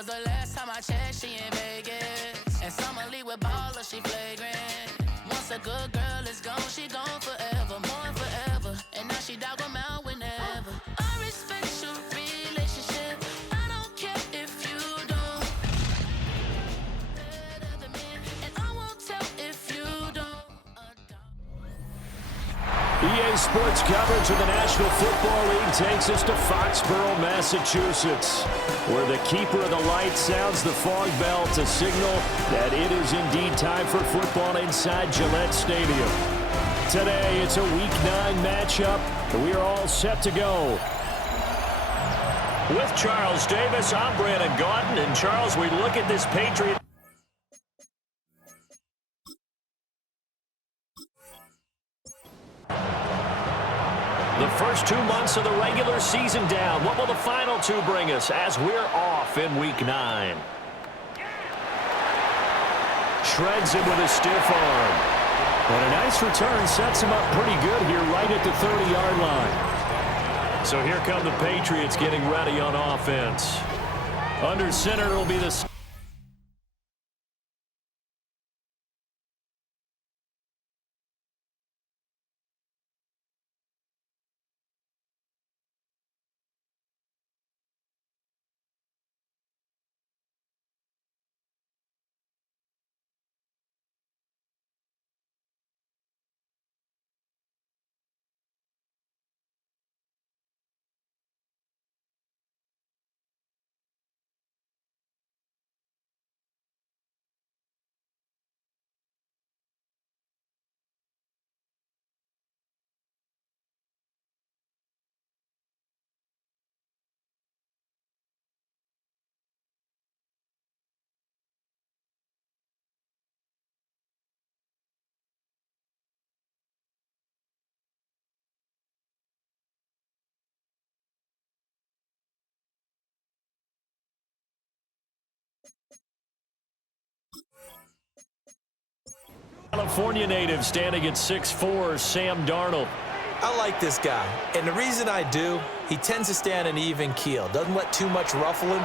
Cause the last time I checked, she in Vegas. And Summer Lee with baller, she flagrant. Once a good girl is gone, she gone forever, more forever. And now she dog 'em out whenever. I respect your relationship. I don't care if you don't. Better than me, and I won't tell if you don't. EA Sports coverage of the National Football League takes us to Foxborough, Massachusetts, where the keeper of the light sounds the fog bell to signal that it is indeed time for football inside Gillette Stadium. Today, it's a Week 9 matchup, and we are all set to go. With Charles Davis, I'm Brandon Gaudin, and Charles, we look at this Patriot. The first 2 months of the regular season down. What will the final two bring us as we're off in Week 9? Shreds him with a stiff arm. And a nice return sets him up pretty good here right at the 30-yard line. So here come the Patriots getting ready on offense. Under center, it'll be the... California native standing at 6'4", Sam Darnold. I like this guy, and the reason I do, he tends to stand an even keel, doesn't let too much ruffle him.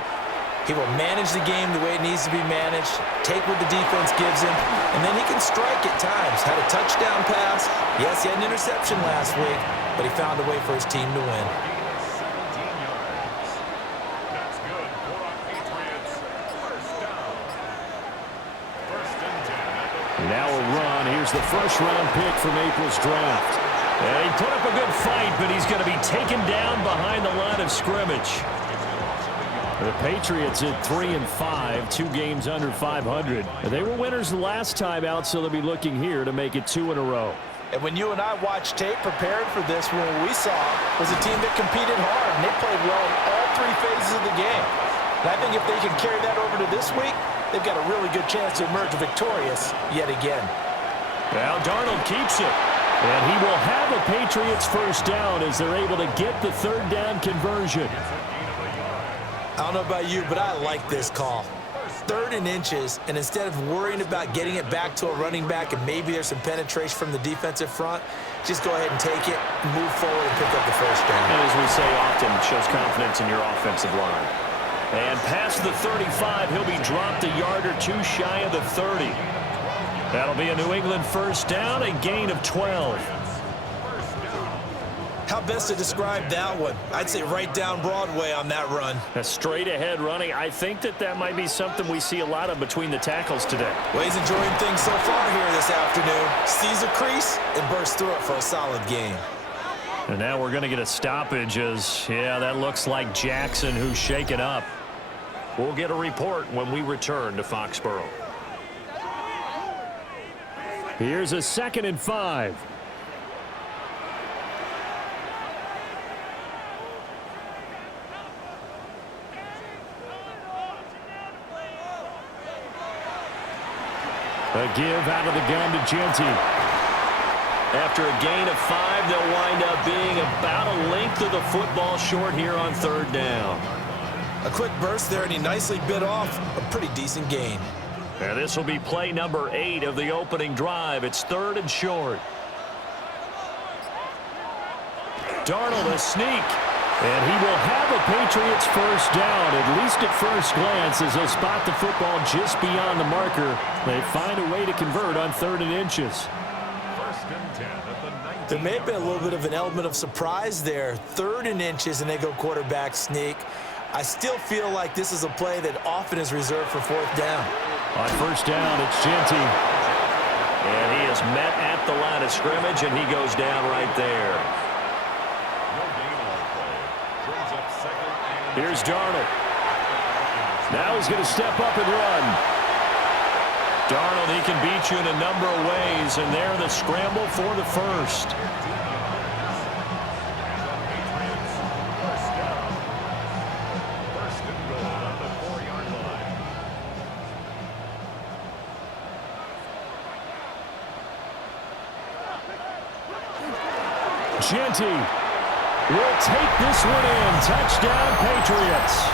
He will manage the game the way it needs to be managed, take what the defense gives him, and then he can strike at times. Had a touchdown pass. Yes, he had an interception last week, but he found a way for his team to win. Now a run. Here's the first-round pick from April's draft. And he put up a good fight, but he's going to be taken down behind the line of scrimmage. The Patriots at 3-5, 2 games under 500. They were winners the last time out, so they'll be looking here to make it 2 in a row. And when you and I watched tape preparing for this, what we saw was a team that competed hard, and they played well in all 3 phases of the game. And I think if they can carry that over to this week, they've got a really good chance to emerge victorious yet again. Now Darnold keeps it. And he will have a Patriots first down as they're able to get the 3rd down conversion. I don't know about you, but I like this call. 3rd and inches, and instead of worrying about getting it back to a running back and maybe there's some penetration from the defensive front, just go ahead and take it, move forward, and pick up the first down. And as we say often, it shows confidence in your offensive line. And past the 35, he'll be dropped a yard or 2 shy of the 30. That'll be a New England first down, a gain of 12. How best to describe that one? I'd say right down Broadway on that run. A straight-ahead running. I think that might be something we see a lot of between the tackles today. Well, he's enjoying things so far here this afternoon. Sees a crease and bursts through it for a solid gain. And now we're going to get a stoppage as, yeah, that looks like Jackson who's shaken up. We'll get a report when we return to Foxborough. Here's a 2nd and 5. A give out of the gun to Genty. After a gain of 5, they'll wind up being about a length of the football short here on 3rd down. A quick burst there, and he nicely bit off a pretty decent gain. And this will be play number 8 of the opening drive. It's 3rd and short. Darnold a sneak. And he will have a Patriots first down, at least at first glance, as they'll spot the football just beyond the marker. They find a way to convert on 3rd and inches. There may have been a little bit of an element of surprise there. 3rd and inches, and they go quarterback sneak. I still feel like this is a play that often is reserved for 4th down. On 1st down, it's Genty. And he is met at the line of scrimmage, and he goes down right there. Here's Darnold. Now he's going to step up and run. Darnold, he can beat you in a number of ways, and there the scramble for the first. Genty will take this one in. Touchdown, Patriots.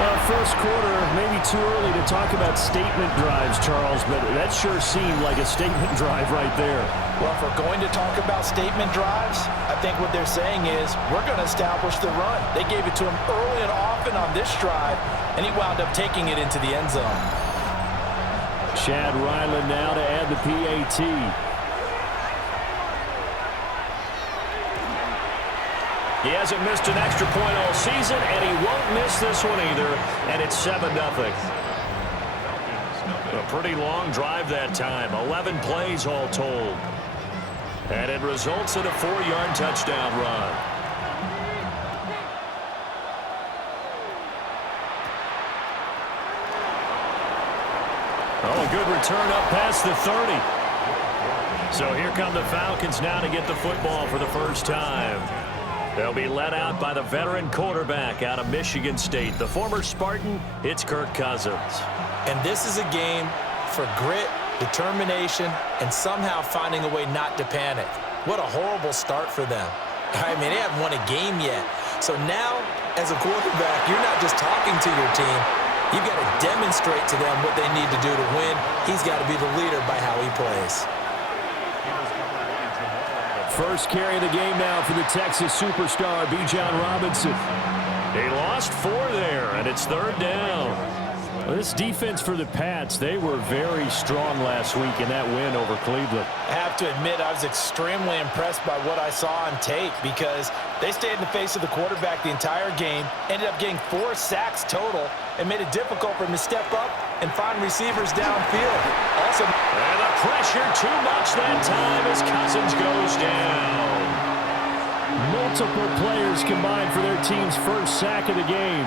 Well, first quarter, maybe too early to talk about statement drives, Charles, but that sure seemed like a statement drive right there. Well, if we're going to talk about statement drives, I think what they're saying is we're going to establish the run. They gave it to him early and often on this drive, and he wound up taking it into the end zone. Chad Ryland now to add the PAT. He hasn't missed an extra point all season, and he won't miss this one either, and it's 7-0. A pretty long drive that time, 11 plays all told. And it results in a 4-yard touchdown run. Oh, a good return up past the 30. So here come the Falcons now to get the football for the first time. They'll be led out by the veteran quarterback out of Michigan State. The former Spartan, it's Kirk Cousins. And this is a game for grit, determination, and somehow finding a way not to panic. What a horrible start for them. I mean, they haven't won a game yet. So now, as a quarterback, you're not just talking to your team. You've got to demonstrate to them what they need to do to win. He's got to be the leader by how he plays. First carry of the game now for the Texas superstar, Bijan Robinson. He lost 4 there, and it's 3rd down. Well, this defense for the Pats, they were very strong last week in that win over Cleveland. I have to admit, I was extremely impressed by what I saw on tape because they stayed in the face of the quarterback the entire game, ended up getting 4 sacks total, and made it difficult for him to step up and find receivers downfield. Also, and the pressure too much that time as Cousins goes down. Multiple players combined for their team's first sack of the game.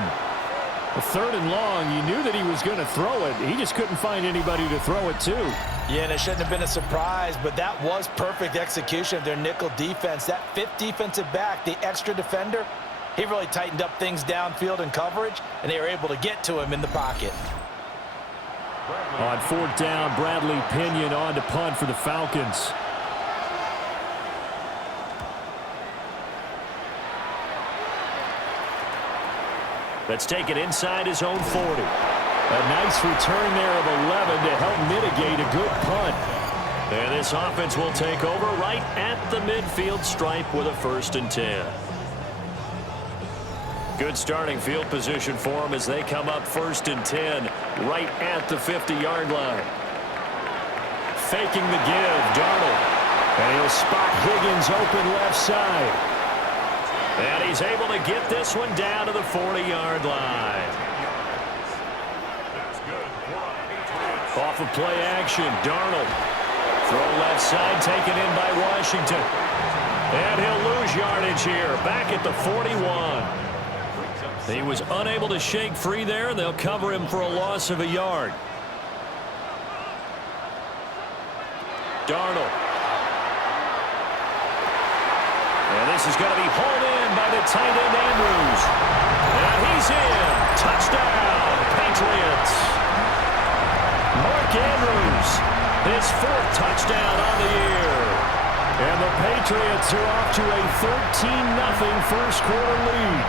A 3rd and long, you knew that he was going to throw it. He just couldn't find anybody to throw it to. Yeah, and it shouldn't have been a surprise, but that was perfect execution of their nickel defense. That 5th defensive back, the extra defender, he really tightened up things downfield in coverage, and they were able to get to him in the pocket. On 4th down, Bradley Pinion on to punt for the Falcons. Let's take it inside his own 40. A nice return there of 11 to help mitigate a good punt. And this offense will take over right at the midfield stripe with a 1st and 10. Good starting field position for them as they come up 1st and 10 right at the 50-yard line. Faking the give, Darnold. And he'll spot Higgins open left side. And he's able to get this one down to the 40-yard line. Off of play action, Darnold. Throw left side, taken in by Washington. And he'll lose yardage here, back at the 41. He was unable to shake free there, and they'll cover him for a loss of a yard. Darnold. And this is going to be hauled in by the tight end Andrews. And he's in. Touchdown, Patriots. Mark Andrews, his 4th touchdown on the year. And the Patriots are off to a 13-0 first quarter lead.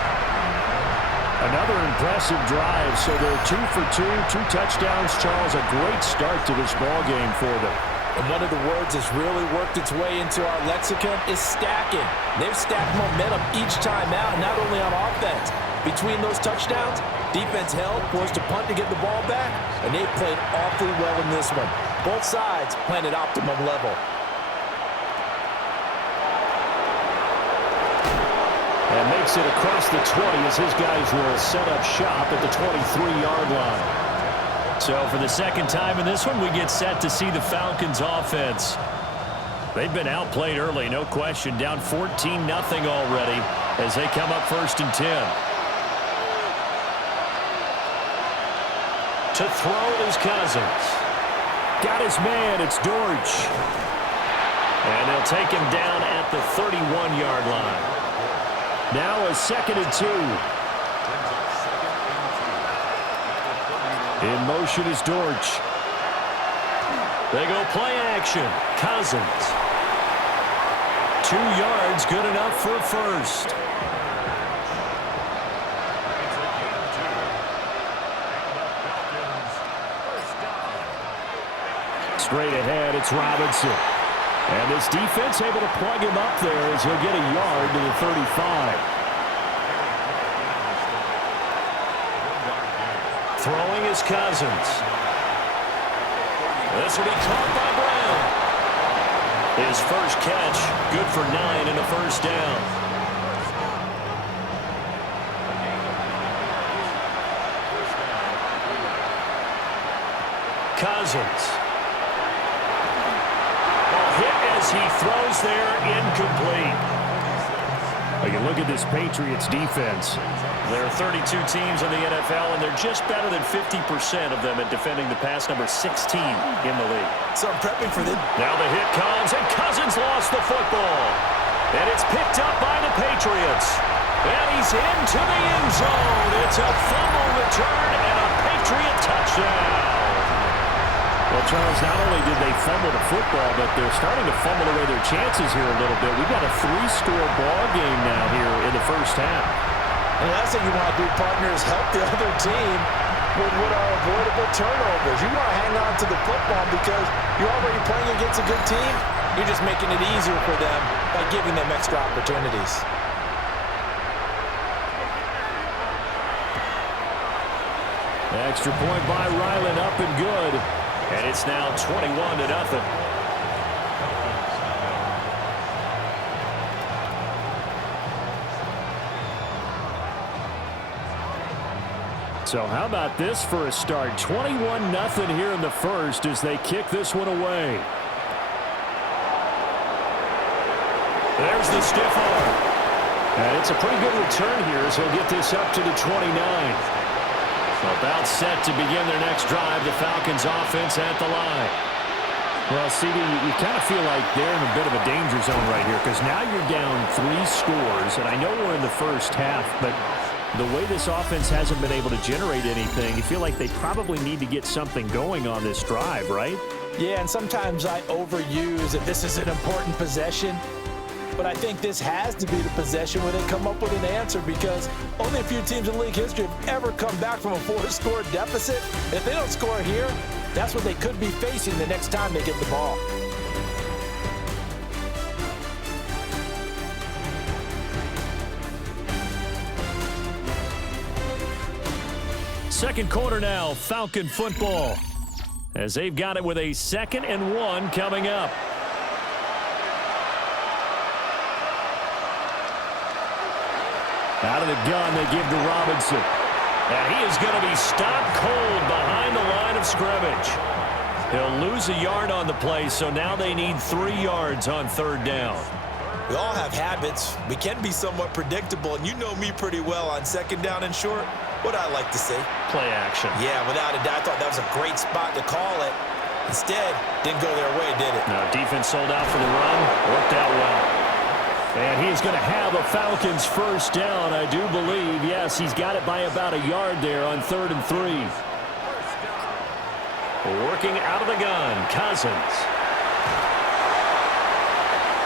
Another impressive drive, so they're 2 for 2, 2 touchdowns. Charles, a great start to this ball game for them. And one of the words that's really worked its way into our lexicon is stacking. They've stacked momentum each time out, not only on offense. Between those touchdowns, defense held, forced a punt to get the ball back, and they played awfully well in this one. Both sides playing at optimum level. And makes it across the 20 as his guys will set up shop at the 23-yard line. So for the second time in this one, we get set to see the Falcons offense. They've been outplayed early, no question. Down 14-0 already as they come up 1st and 10. To throw is Cousins. Got his man, it's Dortch. And they'll take him down at the 31-yard line. Now a 2nd and 2. In motion is Dortch. They go play action. Cousins. 2 yards, good enough for a first. Straight ahead, it's Robinson. And this defense able to plug him up there as he'll get a yard to the 35. Throwing is Cousins. This will be caught by Brown. His first catch, good for 9 and a first down. Cousins. He throws there, incomplete. You can look at this Patriots defense. There are 32 teams in the NFL, and they're just better than 50% of them at defending the pass, number 16 in the league. So I'm prepping for this. Now the hit comes, and Cousins lost the football. And it's picked up by the Patriots. And he's into the end zone. It's a fumble return and a Patriot touchdown. Well, Charles, not only did they fumble the football, but they're starting to fumble away their chances here a little bit. We've got a 3-score ball game now here in the first half. And the last thing you want to do, partner, is help the other team with what are avoidable turnovers. You want to hang on to the football because you're already playing against a good team. You're just making it easier for them by giving them extra opportunities. Extra point by Ryland, up and good. And it's now 21-0. So how about this for a start? 21-0 here in the first as they kick this one away. There's the stiff arm. And it's a pretty good return here as he'll get this up to the 29. About set to begin their next drive, the Falcons offense at the line. Well, CD, you kind of feel like they're in a bit of a danger zone right here because now you're down 3 scores, and I know we're in the first half, but the way this offense hasn't been able to generate anything, you feel like they probably need to get something going on this drive, right? Yeah, and sometimes I overuse that this is an important possession. But I think this has to be the possession where they come up with an answer because only a few teams in league history have ever come back from a 4-score deficit. If they don't score here, that's what they could be facing the next time they get the ball. Second quarter now, Falcon football, as they've got it with a 2nd and 1 coming up. Out of the gun, they give to Robinson. And he is going to be stopped cold behind the line of scrimmage. He'll lose a yard on the play, so now they need 3 yards on 3rd down. We all have habits. We can be somewhat predictable, and you know me pretty well on 2nd down and short. What I like to say? Play action. Yeah, without a doubt. I thought that was a great spot to call it. Instead, didn't go their way, did it? No, defense sold out for the run. Worked out well. And he's going to have a Falcons first down, I do believe. Yes, he's got it by about a yard there on 3rd and 3. Working out of the gun, Cousins.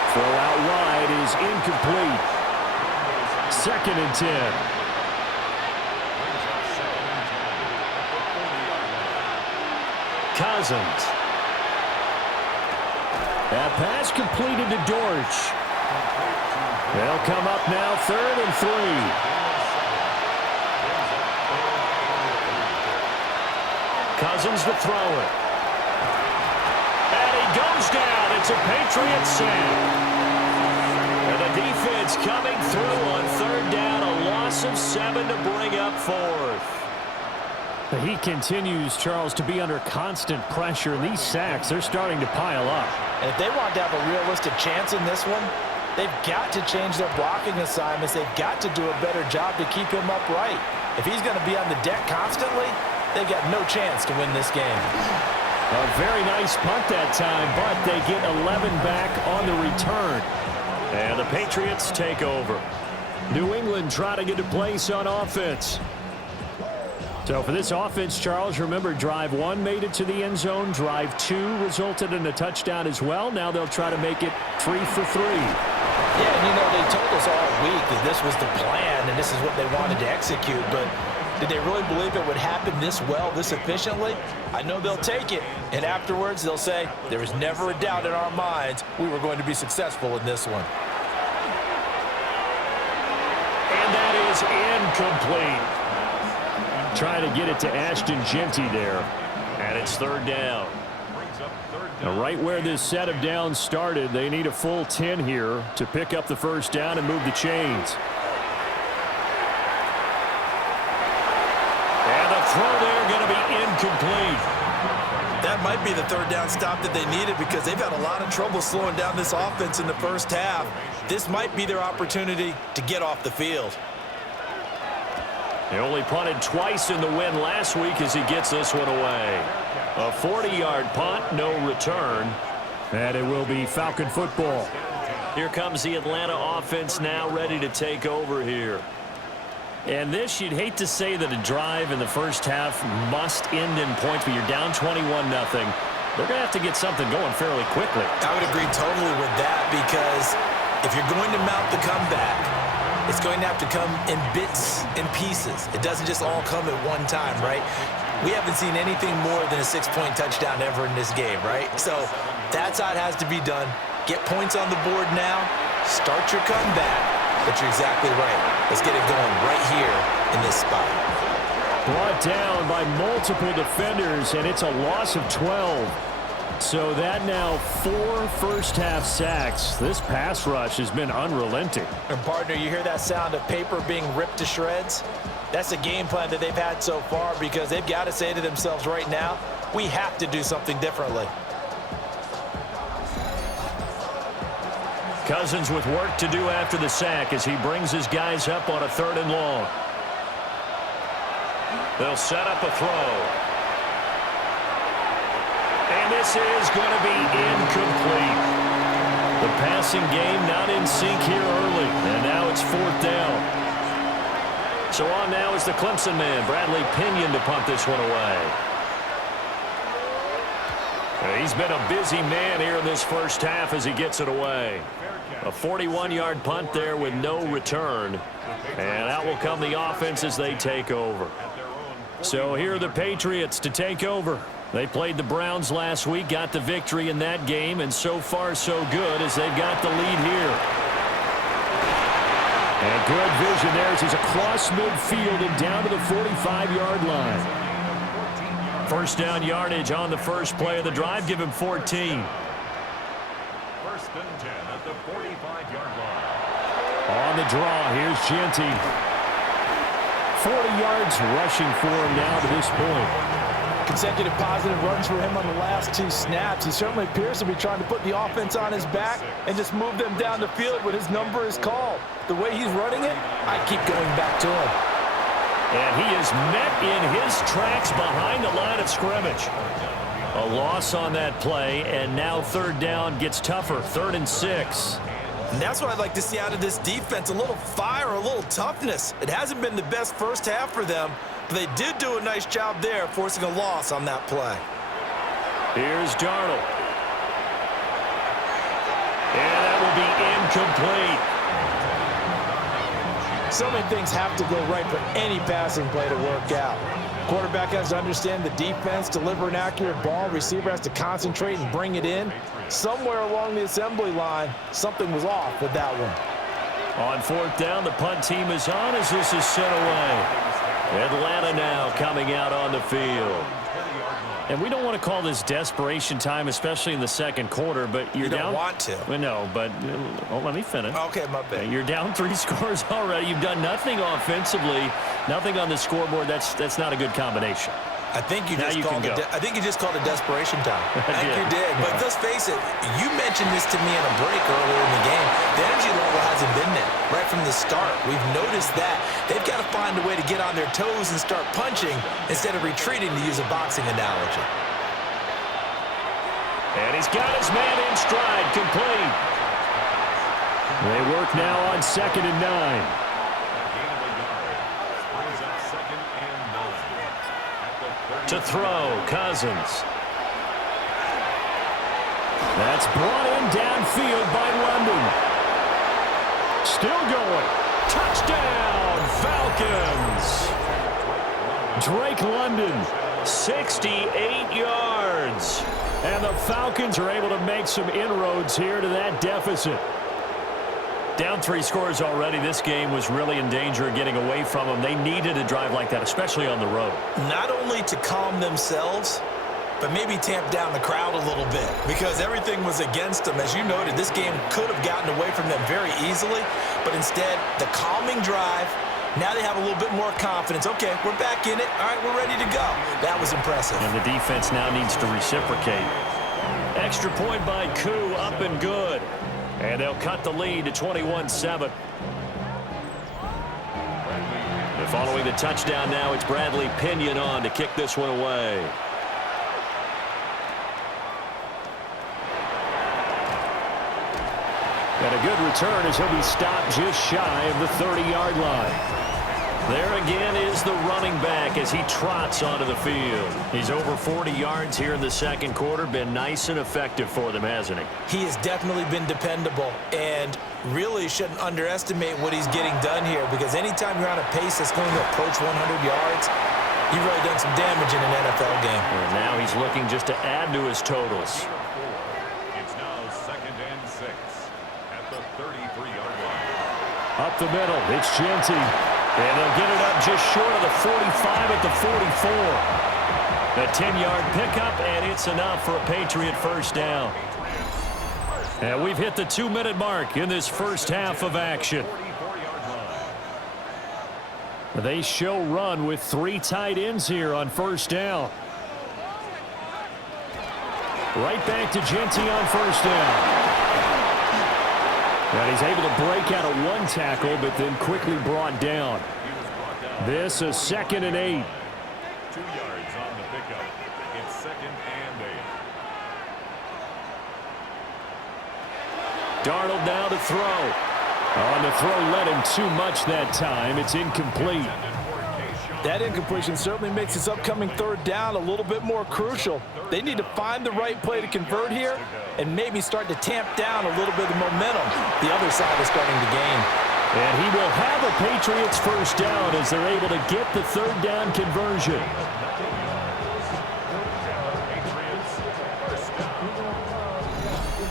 Throw out wide is incomplete. 2nd and 10. Cousins. That pass completed to Dortch. They'll come up now 3rd and 3. Cousins to throw it. And he goes down. It's a Patriots sack. And the defense coming through on 3rd down. A loss of 7 to bring up 4th. He continues, Charles, to be under constant pressure. And these sacks, they're starting to pile up. And if they want to have a realistic chance in this one, they've got to change their blocking assignments. They've got to do a better job to keep him upright. If he's going to be on the deck constantly, they got no chance to win this game. A very nice punt that time, but they get 11 back on the return. And the Patriots take over. New England trying to get a place on offense. So for this offense, Charles, remember, drive 1 made it to the end zone. Drive 2 resulted in a touchdown as well. Now they'll try to make it 3 for 3. Yeah, and you know, they told us all week that this was the plan and this is what they wanted to execute, but did they really believe it would happen this well, this efficiently? I know they'll take it, and afterwards they'll say, there was never a doubt in our minds we were going to be successful in this one. And that is incomplete. Trying to get it to Ashton Genty there. And it's 3rd down. Now, right where this set of downs started, they need a full 10 here to pick up the 1st down and move the chains. And the throw there going to be incomplete. That might be the 3rd down stop that they needed because they've had a lot of trouble slowing down this offense in the first half. This might be their opportunity to get off the field. He only punted twice in the win last week as he gets this one away. A 40-yard punt, no return. And it will be Falcon football. Here comes the Atlanta offense now ready to take over here. And this, you'd hate to say that a drive in the first half must end in points, but you're down 21-0. They're going to have to get something going fairly quickly. I would agree totally with that because if you're going to mount the comeback, it's going to have to come in bits and pieces. It doesn't just all come at one time, right? We haven't seen anything more than a 6-point touchdown ever in this game, right? So that's how it has to be done. Get points on the board now. Start your comeback. But you're exactly right. Let's get it going right here in this spot. Brought down by multiple defenders, and it's a loss of 12. So that now 4 first-half sacks. This pass rush has been unrelenting. And partner, you hear that sound of paper being ripped to shreds? That's a game plan that they've had so far because they've got to say to themselves right now, we have to do something differently. Cousins with work to do after the sack as he brings his guys up on a 3rd and long. They'll set up a throw. And this is going to be incomplete. The passing game not in sync here early. And now it's 4th down. So on now is the Clemson man, Bradley Pinion, to punt this one away. He's been a busy man here in this first half as he gets it away. A 41-yard punt there with no return. And out will come the offense as they take over. So here are the Patriots to take over. They played the Browns last week, got the victory in that game, and so far so good as they've got the lead here. And good vision there as he's across midfield and down to the 45-yard line. 1st down yardage on the first play of the drive. Give him 14. 1st and 10 at the 45-yard line. On the draw, here's Genty. 40 yards rushing for him now to this point. Consecutive positive runs for him on the last 2 snaps. He certainly appears to be trying to put the offense on his back and just move them down the field when his number is called. The way he's running it, I keep going back to him. And he is met in his tracks behind the line of scrimmage. A loss on that play, and now 3rd down gets tougher. 3rd and 6. And that's what I'd like to see out of this defense, a little fire, a little toughness. It hasn't been the best first half for them, but they did do a nice job there, forcing a loss on that play. Here's Darnold. And that will be incomplete. So many things have to go right for any passing play to work out. Quarterback has to understand the defense, deliver an accurate ball. Receiver has to concentrate and bring it in. Somewhere along the assembly line, something was off with that one. On fourth down, the punt team is on as this is sent away. Atlanta now coming out on the field. And we don't want to call this desperation time, especially in the second quarter, but you're down. You don't want to. Well, no, but let me finish. Okay, my bad. You're down 3 scores already. You've done nothing offensively, nothing on the scoreboard. That's not a good combination. I think you just called it desperation time. I think you did. But let's face it, you mentioned this to me in a break earlier in the game. The energy level hasn't been there right from the start. We've noticed that. They've got to find a way to get on their toes and start punching instead of retreating, to use a boxing analogy. And he's got his man in stride, complete. They work now on 2nd and 9. To throw, Cousins. That's brought in downfield by London. Still going. Touchdown, Falcons. Drake London, 68 yards. And the Falcons are able to make some inroads here to that deficit. Down 3 scores already. This game was really in danger of getting away from them. They needed a drive like that, especially on the road. Not only to calm themselves, but maybe tamp down the crowd a little bit, because everything was against them. As you noted, this game could have gotten away from them very easily, but instead, the calming drive, now they have a little bit more confidence. Okay, we're back in it. All right, we're ready to go. That was impressive. And the defense now needs to reciprocate. Extra point by Koo, up and good. And they'll cut the lead to 21-7. Following the touchdown now, it's Bradley Pinion on to kick this one away. And a good return as he'll be stopped just shy of the 30-yard line. There again is the running back as he trots onto the field. He's over 40 yards here in the second quarter. Been nice and effective for them, hasn't he? He has definitely been dependable, and really shouldn't underestimate what he's getting done here, because anytime you're on a pace that's going to approach 100 yards, you've really done some damage in an NFL game. And now he's looking just to add to his totals. It's now 2nd and 6 at the 33-yard line. Up the middle, it's Genty. And they'll get it up just short of the 45 at the 44. A 10-yard pickup, and it's enough for a Patriot first down. And we've hit the 2-minute mark in this first half of action. They show run with 3 tight ends here on first down. Right back to Genty on first down. And he's able to break out of 1 tackle, but then quickly brought down. This is 2nd and 8. 2 yards on the pickup. It's 2nd and 8. Darnold now to throw. On the throw, led him too much that time. It's incomplete. That incompletion certainly makes this upcoming 3rd down a little bit more crucial. They need to find the right play to convert here and maybe start to tamp down a little bit of the momentum the other side is starting to gain. And he will have a Patriots first down as they're able to get the 3rd down conversion. Patriots first down.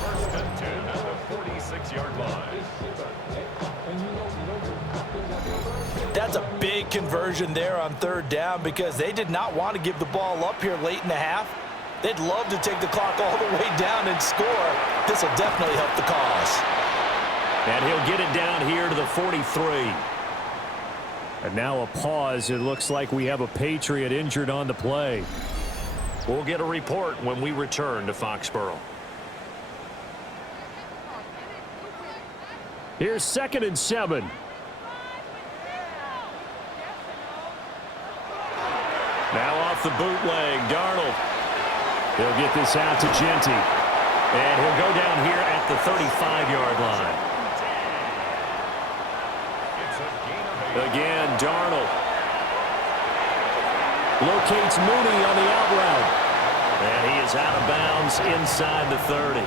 1st and 10 at the 46-yard line. That's a big conversion there on 3rd down, because they did not want to give the ball up here late in the half. They'd love to take the clock all the way down and score. This will definitely help the cause. And he'll get it down here to the 43. And now a pause. It looks like we have a Patriot injured on the play. We'll get a report when we return to Foxborough. Here's 2nd and 7. Now off the bootleg, Darnold. He'll get this out to Genty. And he'll go down here at the 35-yard line. Again, Darnold. Locates Mooney on the out route. And he is out of bounds inside the 30. Out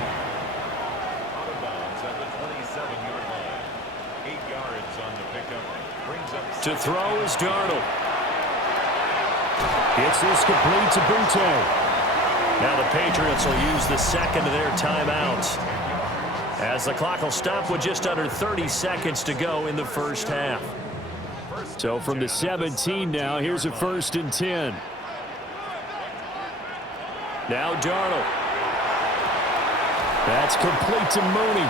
of bounds at the 27-yard line. 8 yards on the pickup. To throw is Darnold. Gets this complete to Butte. Now the Patriots will use the second of their timeouts, as the clock will stop with just under 30 seconds to go in the first half. So from the 17 now, here's a 1st and 10. Now Darnold. That's complete to Mooney.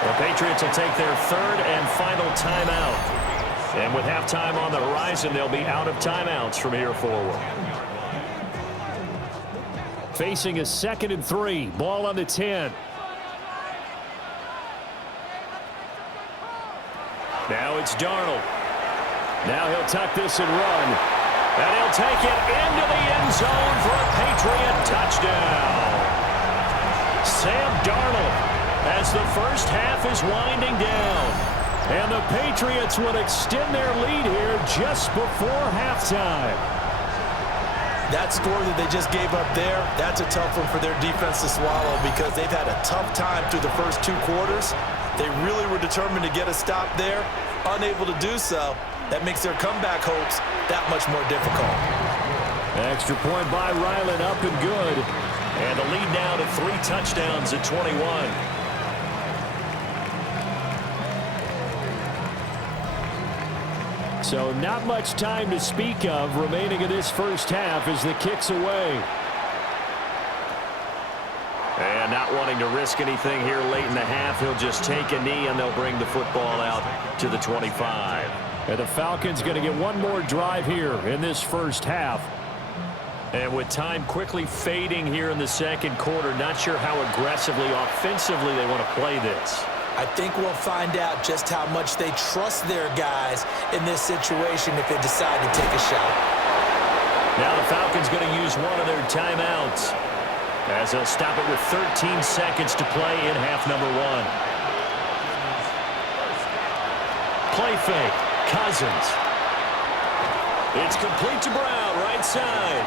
The Patriots will take their 3rd and final timeout. And with halftime on the horizon, they'll be out of timeouts from here forward. Facing a 2nd and 3. Ball on the 10. Now it's Darnold. Now he'll tuck this and run. And he'll take it into the end zone for a Patriot touchdown. Sam Darnold, as the first half is winding down. And the Patriots would extend their lead here just before halftime. That score that they just gave up there, that's a tough one for their defense to swallow because they've had a tough time through the first 2 quarters. They really were determined to get a stop there, unable to do so. That makes their comeback hopes that much more difficult. Extra point by Ryland, up and good. And the lead now to 3 touchdowns at 21. So not much time to speak of remaining in this first half as the kick's away. And not wanting to risk anything here late in the half, he'll just take a knee and they'll bring the football out to the 25. And the Falcons going to get one more drive here in this first half. And with time quickly fading here in the second quarter, not sure how aggressively, offensively they want to play this. I think we'll find out just how much they trust their guys in this situation if they decide to take a shot. Now the Falcons going to use one of their timeouts, as they'll stop it with 13 seconds to play in half number 1. Play fake. Cousins. It's complete to Brown, right side.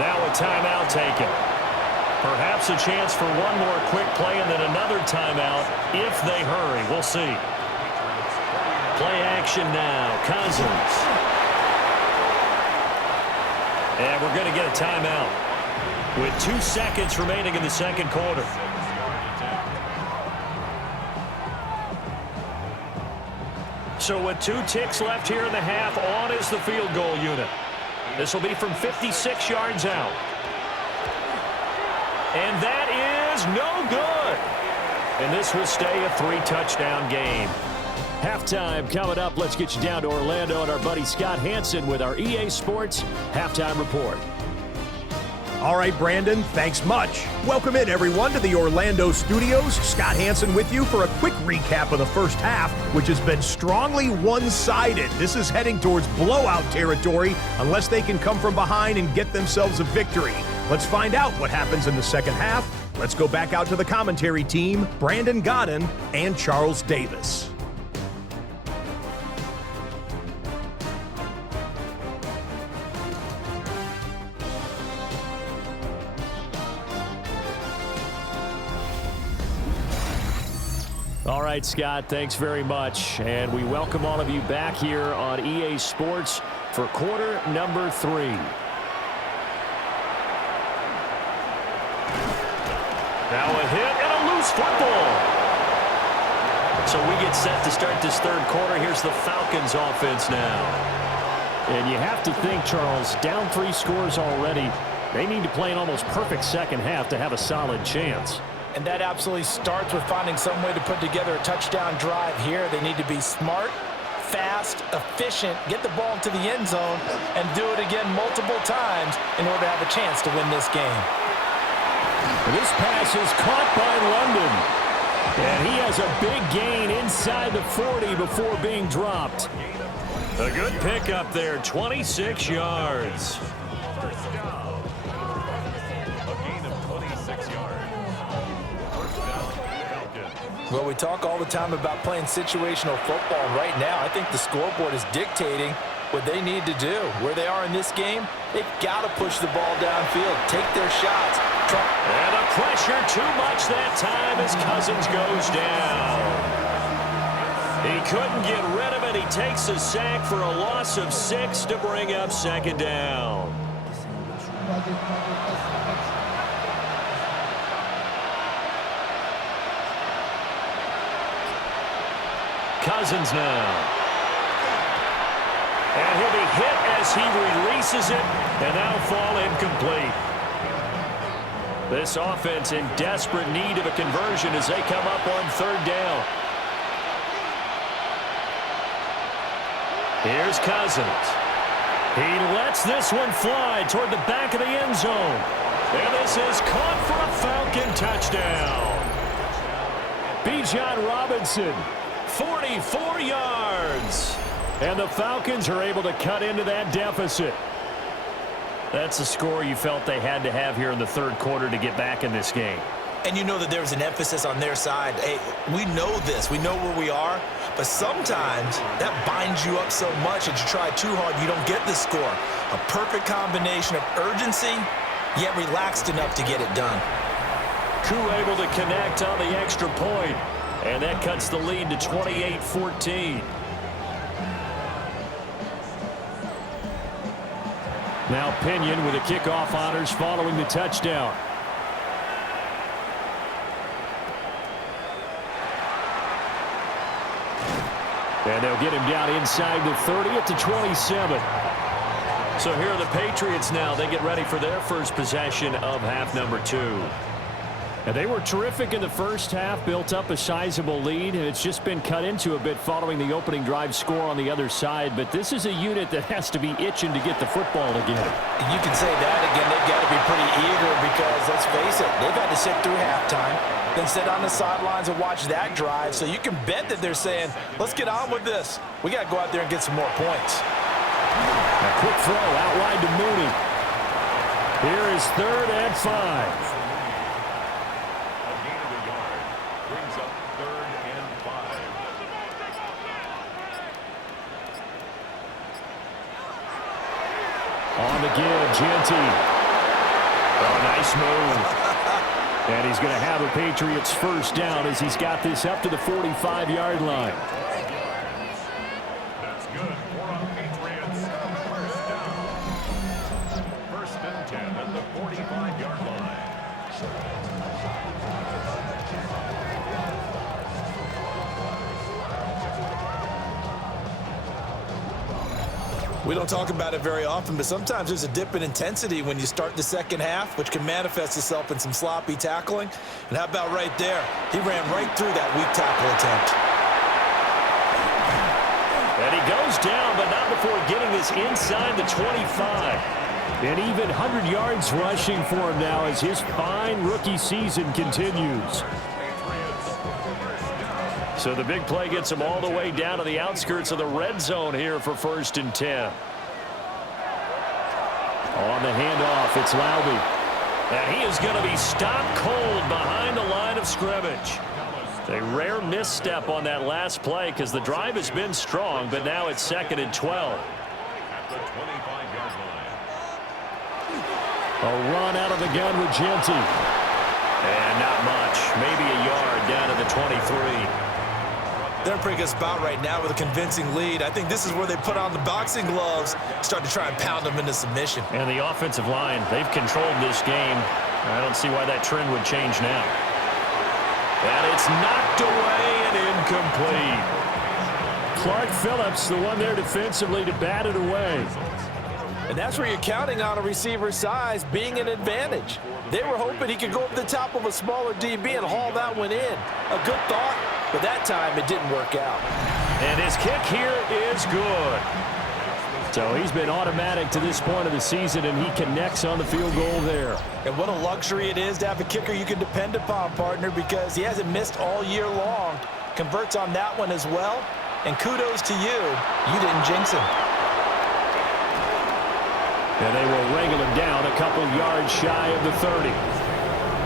Now a timeout taken. Perhaps a chance for one more quick play and then another timeout if they hurry. We'll see. Play action now. Cousins. And we're going to get a timeout with 2 seconds remaining in the second quarter. So with 2 ticks left here in the half, on is the field goal unit. This will be from 56 yards out. And that is no good. And this will stay a 3-touchdown game. Halftime coming up. Let's get you down to Orlando and our buddy Scott Hansen with our EA Sports Halftime Report. All right, Brandon, thanks much. Welcome in, everyone, to the Orlando studios. Scott Hansen with you for a quick recap of the first half, which has been strongly one-sided. This is heading towards blowout territory unless they can come from behind and get themselves a victory. Let's find out what happens in the second half. Let's go back out to the commentary team, Brandon Godden and Charles Davis. All right, Scott, thanks very much. And we welcome all of you back here on EA Sports for quarter number 3. Now a hit and a loose football. So we get set to start this third quarter. Here's the Falcons offense now. And you have to think, Charles, down 3 scores already. They need to play an almost perfect second half to have a solid chance. And that absolutely starts with finding some way to put together a touchdown drive here. They need to be smart, fast, efficient, get the ball into the end zone, and do it again multiple times in order to have a chance to win this game. This pass is caught by London. And he has a big gain inside the 40 before being dropped. A good pickup there, 26 yards. Well, we talk all the time about playing situational football. Right now, I think the scoreboard is dictating what they need to do. Where they are in this game, they've got to push the ball downfield, take their shots. And the pressure too much that time as Cousins goes down. He couldn't get rid of it and he takes a sack for a loss of 6 to bring up second down. Cousins now. And he'll be hit as he releases it, and that'll fall incomplete. This offense in desperate need of a conversion as they come up on third down. Here's Cousins. He lets this one fly toward the back of the end zone. And this is caught for a Falcon touchdown. Bijan Robinson, 44 yards. And the Falcons are able to cut into that deficit. That's the score you felt they had to have here in the third quarter to get back in this game. And you know that there was an emphasis on their side. Hey, we know this. We know where we are. But sometimes that binds you up so much that you try too hard, you don't get the score. A perfect combination of urgency, yet relaxed enough to get it done. Koo able to connect on the extra point. And that cuts the lead to 28-14. Now Pinion with the kickoff honors following the touchdown. And they'll get him down inside the 30 at the 27. So here are the Patriots now. They get ready for their first possession of half number 2. And they were terrific in the first half, built up a sizable lead, and it's just been cut into a bit following the opening drive score on the other side. But this is a unit that has to be itching to get the football again. You can say that again. They've got to be pretty eager because, let's face it, they've had to sit through halftime, then sit on the sidelines and watch that drive. So you can bet that they're saying, let's get on with this. We got to go out there and get some more points. A quick throw out wide to Mooney. Here is 3rd and 5. On the give, Genty. Oh, nice move. And he's going to have a Patriots first down as he's got this up to the 45-yard line. That's good for a Patriots first down. 1st and 10 at the 45-yard line. We don't talk about it very often, but sometimes there's a dip in intensity when you start the second half, which can manifest itself in some sloppy tackling. And how about right there? He ran right through that weak tackle attempt. And he goes down, but not before getting this inside the 25. And even 100 yards rushing for him now as his fine rookie season continues. So the big play gets him all the way down to the outskirts of the red zone here for 1st and 10. On the handoff, it's Laube. And he is going to be stopped cold behind the line of scrimmage. A rare misstep on that last play because the drive has been strong, but now it's 2nd and 12. At the 25-yard line. A run out of the gun with Genty. And not much. Maybe a yard down to the 23. They're in a pretty good spot right now with a convincing lead. I think this is where they put on the boxing gloves, start to try and pound them into submission. And the offensive line, they've controlled this game. I don't see why that trend would change now. And it's knocked away and incomplete. Clark Phillips, the one there defensively to bat it away. And that's where you're counting on a receiver's size being an advantage. They were hoping he could go up the top of a smaller DB and haul that one in. A good thought, but that time it didn't work out. And his kick here is good. So he's been automatic to this point of the season, and he connects on the field goal there. And what a luxury it is to have a kicker you can depend upon, partner, because he hasn't missed all year long. Converts on that one as well. And kudos to you. You didn't jinx him. And they will wrangle him down a couple yards shy of the 30.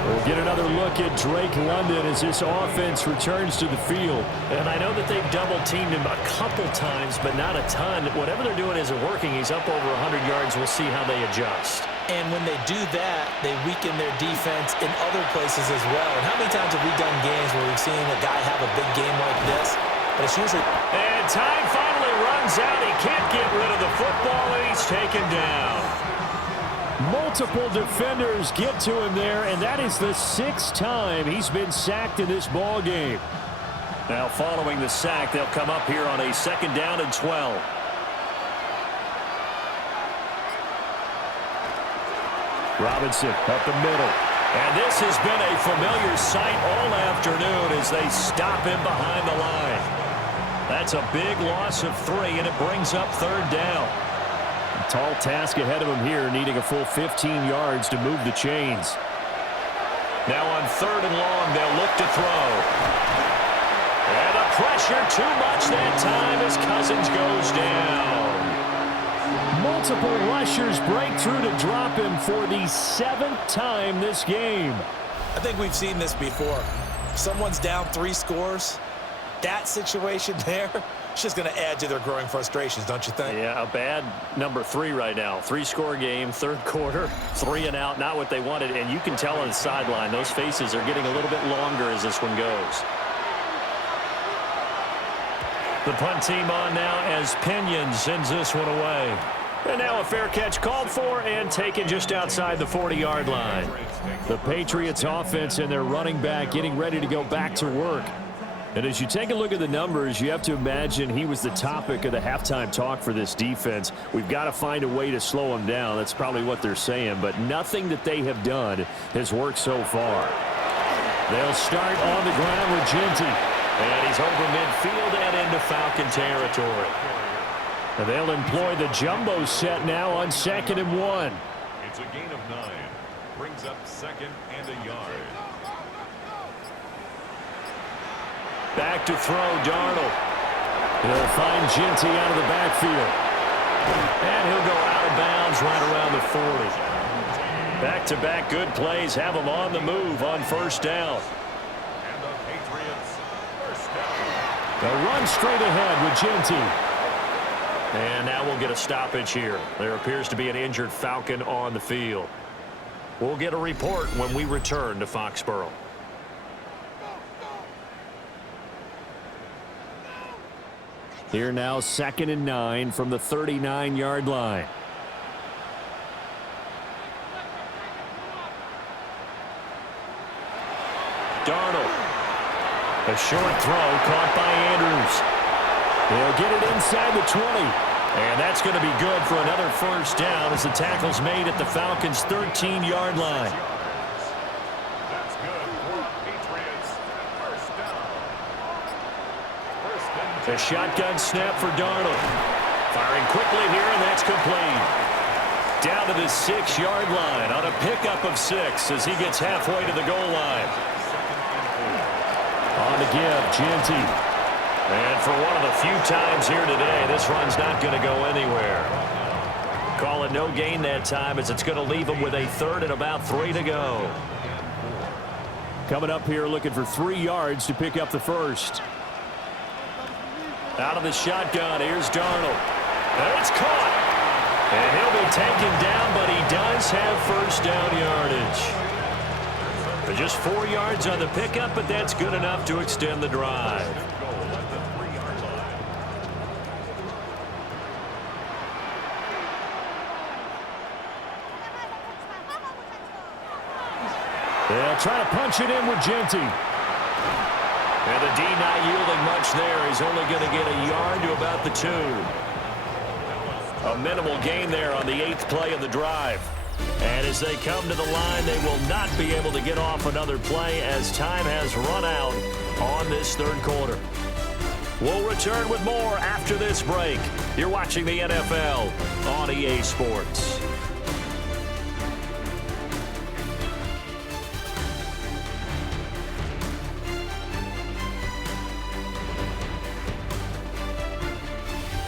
We'll get another look at Drake London as this offense returns to the field. And I know that they've double-teamed him a couple times, but not a ton. Whatever they're doing isn't working. He's up over 100 yards. We'll see how they adjust. And when they do that, they weaken their defense in other places as well. And how many times have we done games where we've seen a guy have a big game like this, but it's usually... And time finally runs out. He can't get rid of the football, and he's taken down. Multiple defenders get to him there, and that is the 6th time he's been sacked in this ball game. Now following the sack, they'll come up here on a 2nd down and 12. Robinson up the middle. And this has been a familiar sight all afternoon as they stop him behind the line. That's a big loss of 3, and it brings up 3rd down. A tall task ahead of him here, needing a full 15 yards to move the chains. Now on 3rd and long, they'll look to throw. And the pressure too much that time as Cousins goes down. Multiple rushers break through to drop him for the 7th time this game. I think we've seen this before. Someone's down 3 scores. That situation there, it's just going to add to their growing frustrations, don't you think? Yeah, a bad number 3 right now. 3-score game, 3rd quarter, 3 and out, not what they wanted. And you can tell on the sideline, those faces are getting a little bit longer as this one goes. The punt team on now as Pinion sends this one away. And now a fair catch called for and taken just outside the 40-yard line. The Patriots offense and their running back getting ready to go back to work. And as you take a look at the numbers, you have to imagine he was the topic of the halftime talk for this defense. We've got to find a way to slow him down. That's probably what they're saying. But nothing that they have done has worked so far. They'll start on the ground with Genty. And he's over midfield and into Falcon territory. And they'll employ the jumbo set now on 2nd and 1. It's a gain of 9. Brings up 2nd and a yard. Back to throw, Darnold. He'll find Genty out of the backfield. And he'll go out of bounds right around the 40. Back-to-back good plays have him on the move on 1st down. And the Patriots first down. They'll run straight ahead with Genty. And now we'll get a stoppage here. There appears to be an injured Falcon on the field. We'll get a report when we return to Foxborough. Here now 2nd and 9 from the 39-yard line. Darnold. A short throw caught by Andrews. They'll get it inside the 20. And that's going to be good for another 1st down as the tackle's made at the Falcons' 13-yard line. That's good for Patriots. First down. A shotgun snap for Darnold. Firing quickly here, and that's complete. Down to the 6-yard line on a pickup of 6 as he gets halfway to the goal line. On the give, Genty. And for one of the few times here today, this run's not going to go anywhere. Call it no gain that time as it's going to leave him with a 3rd and about 3 to go. Coming up here looking for 3 yards to pick up the 1st. Out of the shotgun, here's Darnold. And it's caught. And he'll be taken down, but he does have 1st down yardage. Just 4 yards on the pickup, but that's good enough to extend the drive. They'll try to punch it in with Genty. And the D not yielding much there. He's only going to get a yard to about the 2. A minimal gain there on the 8th play of the drive. And as they come to the line, they will not be able to get off another play as time has run out on this 3rd quarter. We'll return with more after this break. You're watching the NFL on EA Sports.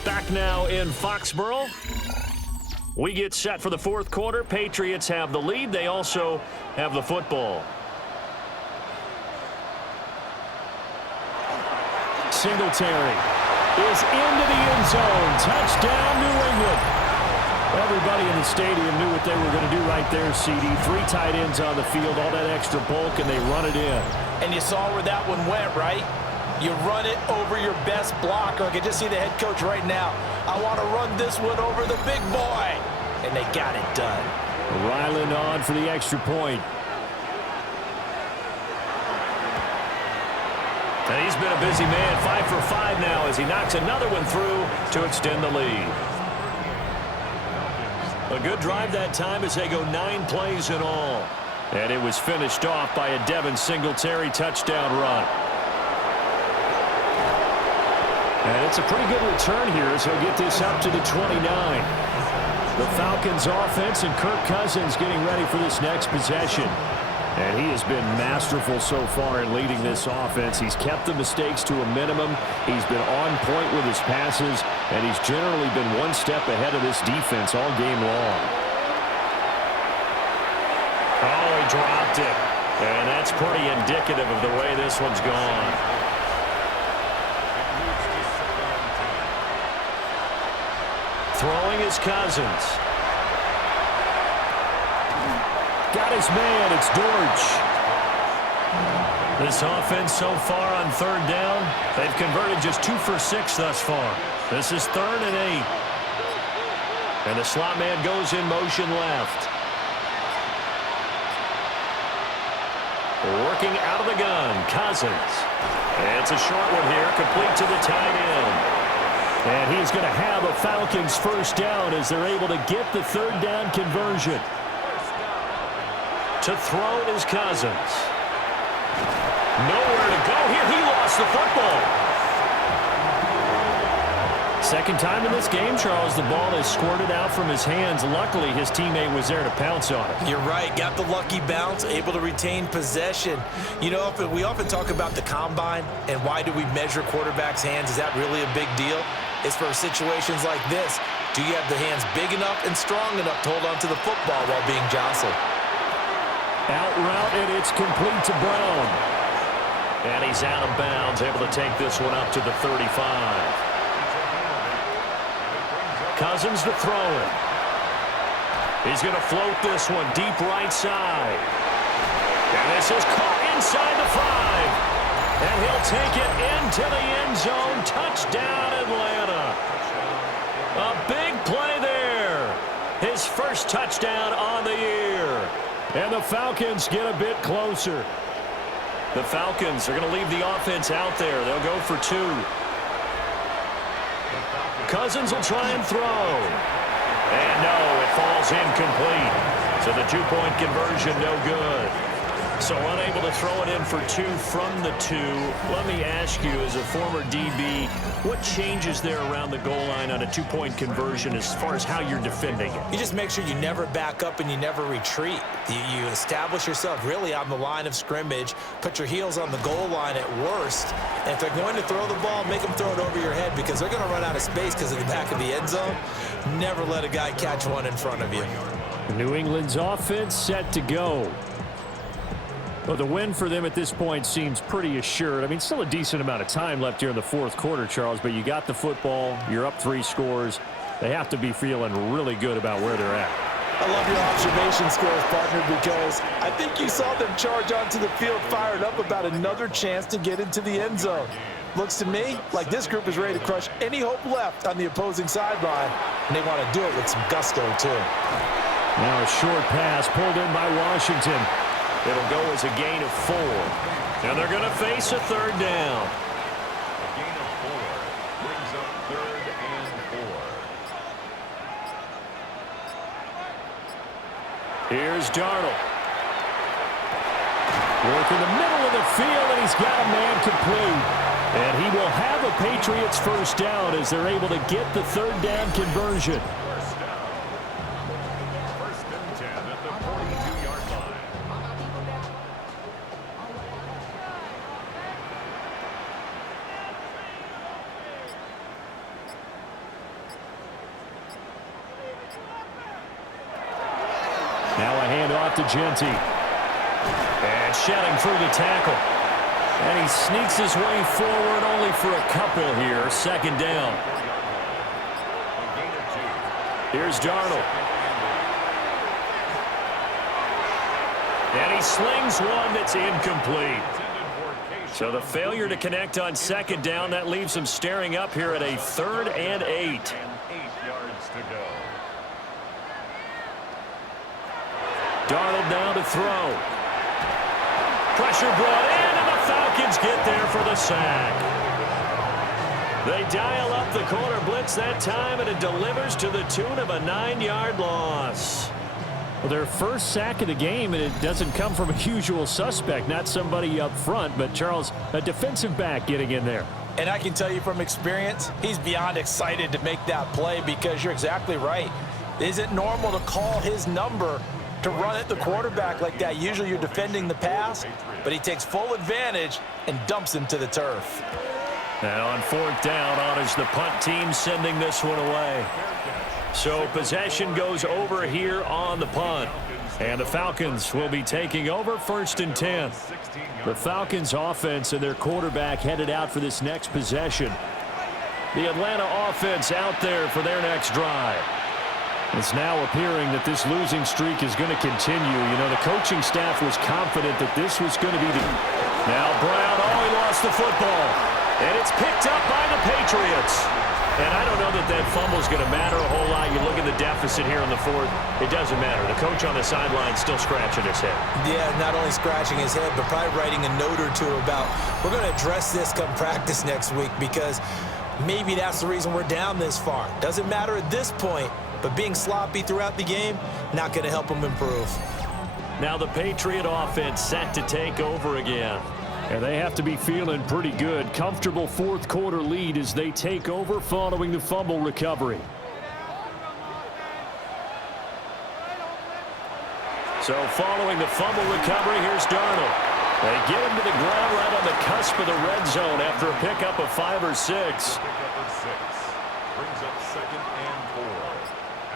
Back now in Foxborough. We get set for the 4th quarter. Patriots have the lead. They also have the football. Singletary is into the end zone. Touchdown, New England. Everybody in the stadium knew what they were going to do right there, CD. 3 tight ends on the field, all that extra bulk, and they run it in. And you saw where that one went, right? You run it over your best blocker. I can just see the head coach right now. I want to run this one over the big boy. And they got it done. Ryland on for the extra point. And he's been a busy man, 5 for 5 now as he knocks another one through to extend the lead. A good drive that time as they go 9 plays in all. And it was finished off by a Devin Singletary touchdown run. And it's a pretty good return here as he'll get this up to the 29. The Falcons offense and Kirk Cousins getting ready for this next possession. And he has been masterful so far in leading this offense. He's kept the mistakes to a minimum. He's been on point with his passes, and he's generally been one step ahead of this defense all game long. Oh, he dropped it. And that's pretty indicative of the way this one's gone. Throwing is Cousins. Got his man. It's Dortch. This offense so far on third down, they've converted just 2 for 6 thus far. This is 3rd and 8. And the slot man goes in motion left. Working out of the gun, Cousins. And it's a short one here, complete to the tight end. And he's going to have a Falcons first down as they're able to get the third down conversion. To throw is Cousins. Nowhere to go here. He lost the football. Second time in this game, Charles, the ball has squirted out from his hands. Luckily, his teammate was there to pounce on it. You're right. Got the lucky bounce, able to retain possession. You know, we often talk about the combine and why do we measure quarterbacks' hands. Is that really a big deal? It's for situations like this. Do you have the hands big enough and strong enough to hold on to the football while being jostled? Out route, and it's complete to Brown. And he's out of bounds, able to take this one up to the 35. Cousins to throw it. He's going to float this one deep right side. And this is caught inside the 5. And he'll take it into the end zone. Touchdown, Atlanta. A big play there. His first touchdown on the year. And the Falcons get a bit closer. The Falcons are going to leave the offense out there. They'll go for 2. Cousins will try and throw. And no, it falls incomplete. So the 2-point conversion, no good. So unable to throw it in for 2 from the 2. Let me ask you, as a former DB, what changes there around the goal line on a 2-point conversion as far as how you're defending it? You just make sure you never back up and you never retreat. You establish yourself really on the line of scrimmage, put your heels on the goal line at worst. And if they're going to throw the ball, make them throw it over your head because they're going to run out of space because of the back of the end zone. Never let a guy catch one in front of you. New England's offense set to go. Well, the win for them at this point seems pretty assured. I mean, still a decent amount of time left here in the fourth quarter, Charles, but you got the football. You're up 3 scores. They have to be feeling really good about where they're at. I love your observation skills, partner, because I think you saw them charge onto the field fired up about another chance to get into the end zone. Looks to me like this group is ready to crush any hope left on the opposing sideline, and they want to do it with some gusto, too. Now a short pass pulled in by Washington. It'll go as a gain of 4. And they're going to face a third down. A gain of 4 brings up 3rd and 4. Here's Darnold. Work in the middle of the field, and he's got a man complete. And he will have a Patriots first down as they're able to get the third down conversion. First down. 1st and 10 at the 42-yard line. Now a handoff to Genty. And shedding through the tackle. And he sneaks his way forward only for a couple here. 2nd down. A gain of 2. Here's Darnold. And he slings one that's incomplete. Intended for So the failure to connect on second down, that leaves them staring up here at a 3rd and 8. 8 yards to go. Darnold now to throw. Pressure brought in, and the Falcons get there for the sack. They dial up the corner blitz that time, and it delivers to the tune of a 9-yard loss. Well, their first sack of the game, and it doesn't come from a usual suspect, not somebody up front, but Charles, a defensive back getting in there. And I can tell you from experience, he's beyond excited to make that play because you're exactly right. Is it normal to call his number to run at the quarterback like that? Usually you're defending the pass, but he takes full advantage and dumps him to the turf. And on 4th down, on is the punt team sending this one away. So possession goes over here on the punt. And the Falcons will be taking over 1st and 10. The Falcons offense and their quarterback headed out for this next possession. The Atlanta offense out there for their next drive. It's now appearing that this losing streak is going to continue. You know, the coaching staff was confident that this was going to be the... Now Brown, he lost the football. And it's picked up by the Patriots. And I don't know that that fumble is going to matter a whole lot. You look at the deficit here in the 4th. It doesn't matter. The coach on the sideline still scratching his head. Yeah, not only scratching his head, but probably writing a note or two about, we're going to address this come practice next week because maybe that's the reason we're down this far. Doesn't matter at this point, but being sloppy throughout the game, not going to help them improve. Now the Patriot offense set to take over again. And they have to be feeling pretty good. Comfortable 4th quarter lead as they take over following the fumble recovery. So following the fumble recovery, here's Darnold. They get him to the ground right on the cusp of the red zone after a pickup of 5 or 6. Brings up 2nd and 4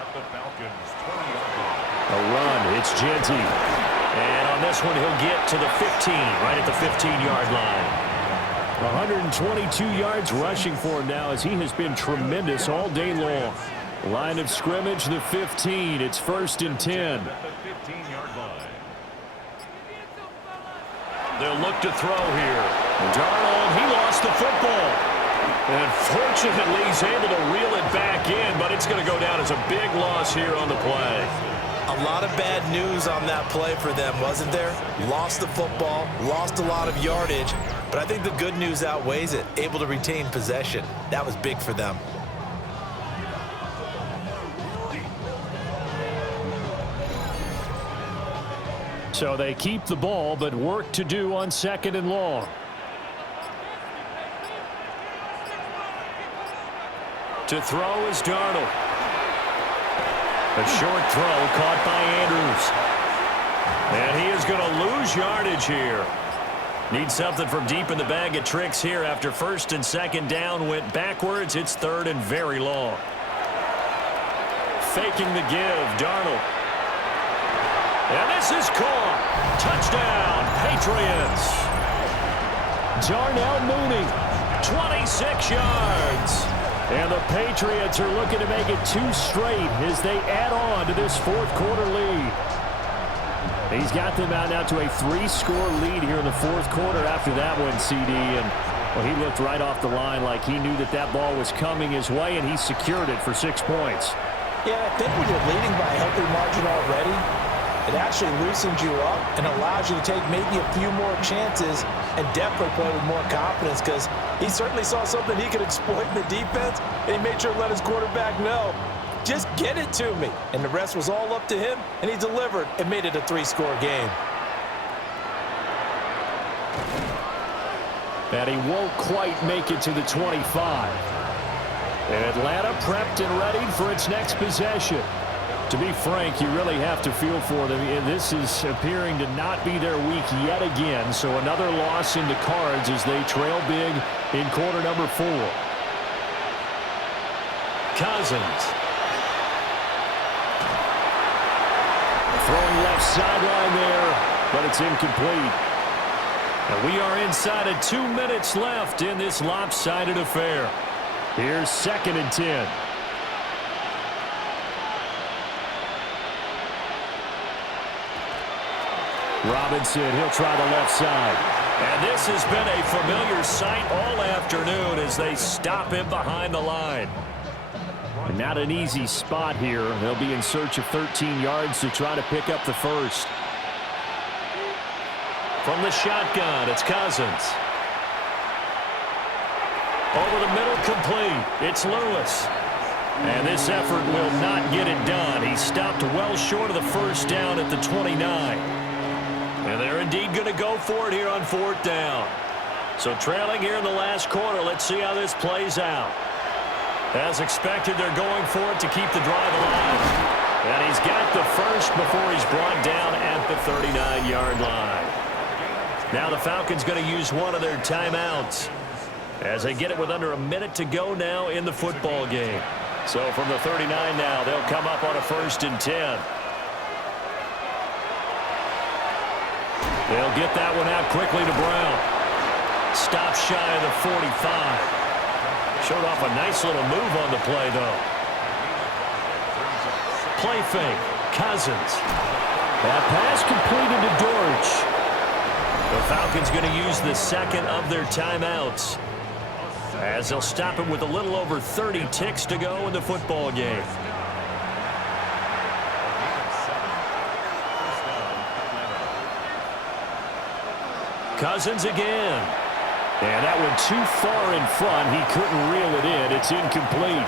at the Falcons 20-yard line. A run. It's Genty. And on this one, he'll get to the 15, right at the 15-yard line. 122 yards rushing for him now as he has been tremendous all day long. Line of scrimmage, the 15. It's 1st and 10. At the 15-yard line. They'll look to throw here. Darnold, he lost the football. And fortunately, he's able to reel it back in, but it's going to go down as a big loss here on the play. A lot of bad news on that play for them, wasn't there? Lost the football, lost a lot of yardage, but I think the good news outweighs it. Able to retain possession. That was big for them. So they keep the ball, but work to do on 2nd and long. To throw is Darnold. A short throw caught by Andrews. And he is going to lose yardage here. Needs something from deep in the bag of tricks here after 1st and 2nd down went backwards. It's 3rd and very long. Faking the give, Darnold. And this is caught. Touchdown, Patriots. Darnell Mooney, 26 yards. And the Patriots are looking to make it 2 straight as they add on to this 4th quarter lead. He's got them out now to a 3-score lead here in the 4th quarter after that one, CD. And well, he looked right off the line like he knew that that ball was coming his way, and he secured it for 6 points. Yeah, I think when you're leading by a healthy margin already, it actually loosens you up and allows you to take maybe a few more chances and definitely play with more confidence because he certainly saw something he could exploit in the defense, and he made sure to let his quarterback know, just get it to me. And the rest was all up to him, and he delivered and made it a 3-score game. And he won't quite make it to the 25. And Atlanta prepped and ready for its next possession. To be frank, you really have to feel for them. And this is appearing to not be their week yet again. So another loss in the cards as they trail big in quarter number 4. Cousins. Throwing left sideline there, but it's incomplete. And we are inside of 2 minutes left in this lopsided affair. Here's 2nd and 10. Robinson, he'll try the left side. And this has been a familiar sight all afternoon as they stop him behind the line. And not an easy spot here. They'll be in search of 13 yards to try to pick up the first. From the shotgun, it's Cousins. Over the middle, complete. It's Lewis. And this effort will not get it done. He stopped well short of the first down at the 29. And they're indeed going to go for it here on fourth down. So trailing here in the last quarter, let's see how this plays out. As expected, they're going for it to keep the drive alive. And he's got the first before he's brought down at the 39-yard line. Now the Falcons going to use one of their timeouts as they get it with under a minute to go now in the football game. So from the 39 now, they'll come up on a 1st and 10. They'll get that one out quickly to Brown. Stop shy of the 45. Showed off a nice little move on the play, though. Play fake. Cousins. That pass completed to Dortch. The Falcons going to use the second of their timeouts as they'll stop it with a little over 30 ticks to go in the football game. Cousins again. And that went too far in front. He couldn't reel it in. It's incomplete.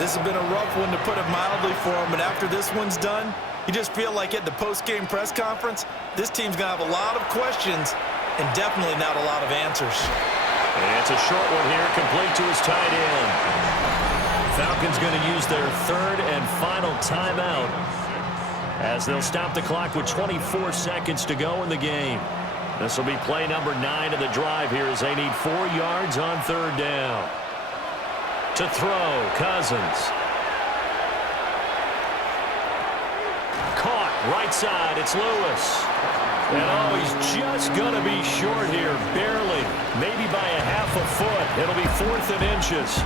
This has been a rough one, to put it mildly, for him. But after this one's done, you just feel like at the post-game press conference, this team's going to have a lot of questions and definitely not a lot of answers. And it's a short one here, complete to his tight end. Falcons going to use their third and final timeout as they'll stop the clock with 24 seconds to go in the game. This will be play number 9 of the drive here as they need 4 yards on third down. To throw, Cousins. Caught, right side, it's Lewis. And oh, he's just going to be short here, barely. Maybe by a half a foot. It'll be 4th and inches.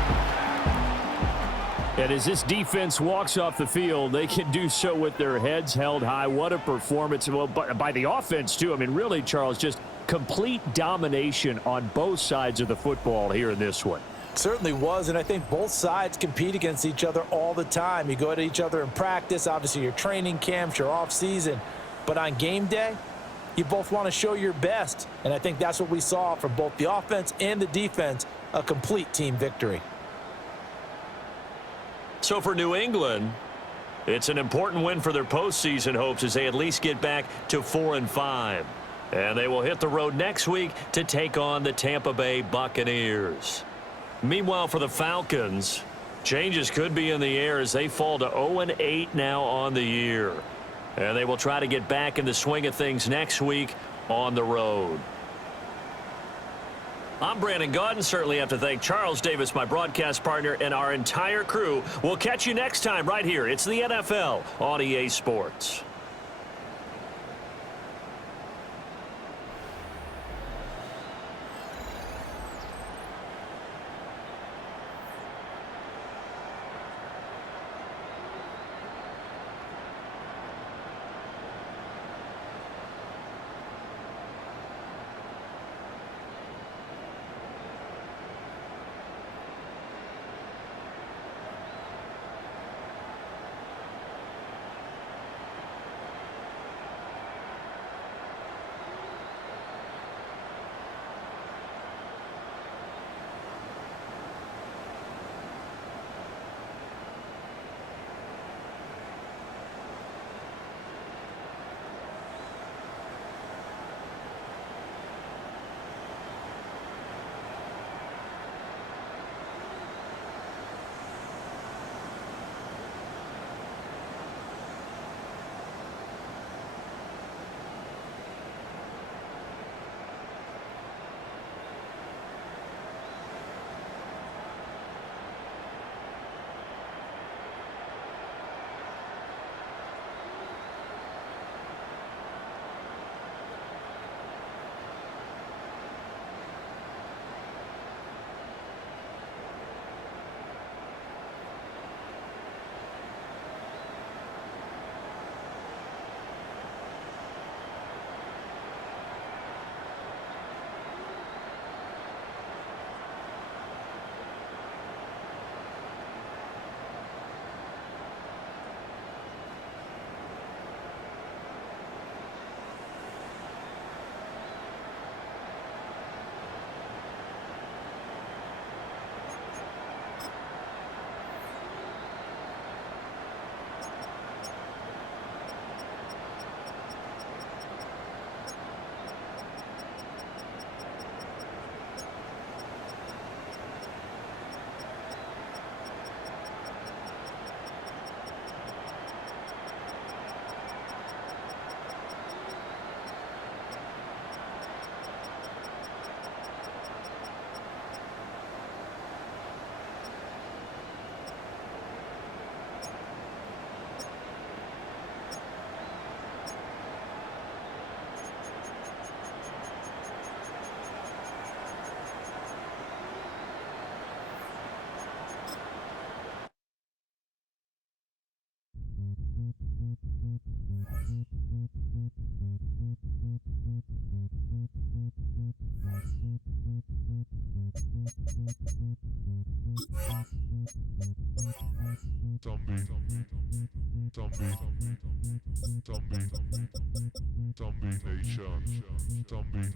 And as this defense walks off the field, they can do so with their heads held high. What a performance. Well, by the offense, too. I mean, really, Charles, just complete domination on both sides of the football here in this one. Certainly was, and I think both sides compete against each other all the time. You go at each other in practice, obviously your training camps, your off-season. But on game day, you both want to show your best. And I think that's what we saw from both the offense and the defense, a complete team victory. So for New England, it's an important win for their postseason hopes as they at least get back to 4-5. And they will hit the road next week to take on the Tampa Bay Buccaneers. Meanwhile, for the Falcons, changes could be in the air as they fall to 0-8 now on the year. And they will try to get back in the swing of things next week on the road. I'm Brandon Gaudin. Certainly have to thank Charles Davis, my broadcast partner, and our entire crew. We'll catch you next time right here. It's the NFL on EA Sports. Zombie Nation. Zombie.